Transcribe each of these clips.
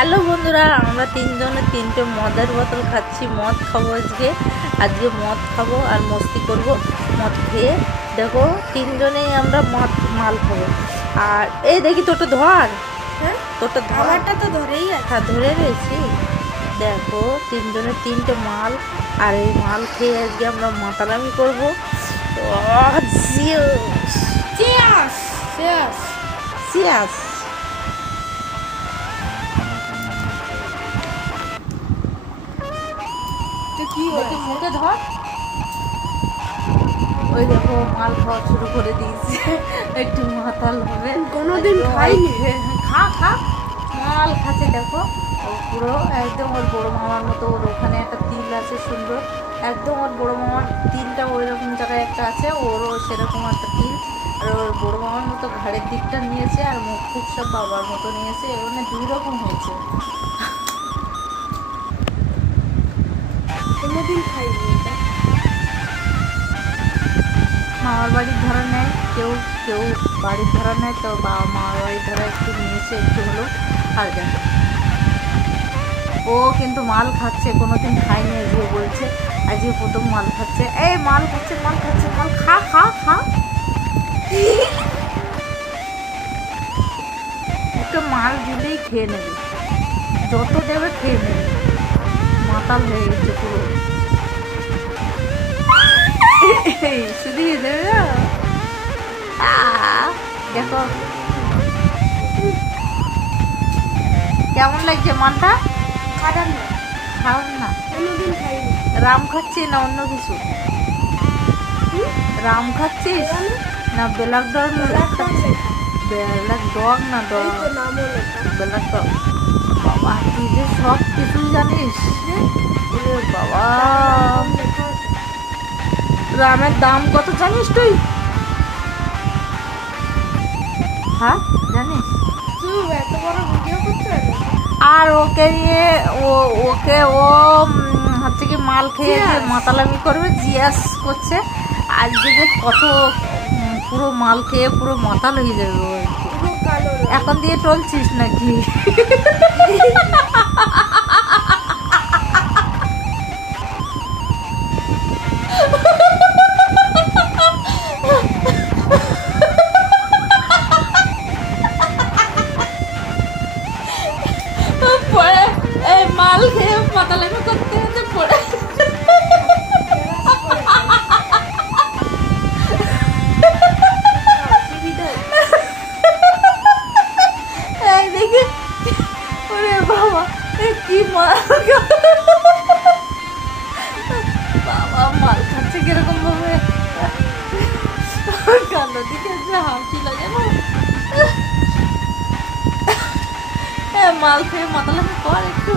Hello বন্ধুরা, আমরা তিনজনে তিনটে মদের বোতল খাচ্ছি। মদ খাবো আজকে মদ খাবো আর মস্তি করব। মদ খেয়ে দেখো তিনজনেই আমরা মাল খাবো। আর এই দেখি তোরটা ধর। হ্যাঁ তোরটা ধরটা তো ধরেই আছে। হ্যাঁ ধরে রয়েছি। দেখো তিনজনে তিনটে মাল, আর এই মাল খেয়ে আজকে আমরা মাতালামি করবো। মুখে ধর। ওই দেখো মাল খাওয়া শুরু করে দিয়েছে। একটু মাতাল হবে, কোনোদিন খাইনি। খা খা মাল খাচ্ছে দেখো। ও পুরো একদম ওর বড় মামার মতো। ওর ওখানে একটা তিল আছে সুন্দর, একদম ওর বড় মামার তিলটা ওই রকম জায়গায় একটা আছে, ওরও সেরকম একটা তিল। আর ওর বড় মামার মতো ঘাড়ের দিকটা নিয়েছে, আর মুখ খুব সব বাবার মতো নিয়েছে। এখানে দুই রকম হয়েছে। কোনোদিন খাইনি। মামার বাড়ির ধারা নেয়, কেউ কেউ বাড়ির ধারা নেয়, তো বাবা মামার বাড়ির ধারা একটু নিয়েছে, একটু হলো। আর দেখো ও কিন্তু মাল খাচ্ছে, কোনোদিন খায়নি, আজকে বলছে আজকে প্রথম মাল খাচ্ছে। এই মাল খাচ্ছে মাল খাচ্ছে, মাল খা খা খা। একটা মাল দিলেই খেয়ে নেবে, যত দেবে খেয়ে নেবে। মাতাল হয়ে গেছে পুরো। শুধু দেবে দেখো কেমন লাগছে মালটা। খারাপ না, খাও না। কোনোদিন খাইনি। রাম খাচ্ছিস না অন্য কিছু? রাম খাচ্ছিস না ব্ল্যাক ডগ? ব্ল্যাক ডগ না ডগ, ব্ল্যাক ডগ। বাবা তুই যে সব কিছু জানিস। বাবা রামের দাম কত জানিস তুই? হ্যাঁ জানিস? তুই এত বড় ভিডিও করতে হবে। আর ওকে নিয়ে ওকে ও হচ্ছে কি মাল খেয়ে যে মাতালামি করবে, জিয়াস করছে আজকে যে কত পুরো মাল খেয়ে পুরো মাতাল হয়ে যাবে ও। এখন দিয়ে টলছিস নাকি? পড়ে এই মাল খেয়ে মাতালামি করতে হতে পড়ে দেখি। ওরে বাবা কি মাল, বাবা মাল খাচ্ছে কিরকম ভাবে। কান্নার দিকে যে হাসি লাগে না। মাল খেয়ে মাতালামি কর একটু,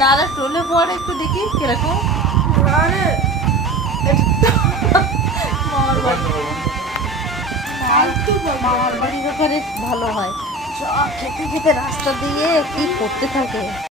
না রে টোলে পড় একটু দেখি কিরকম। মামার বাড়ির ওখানে ভালো হয়, খেতে খেতে রাস্তা দিয়ে কি করতে থাকে।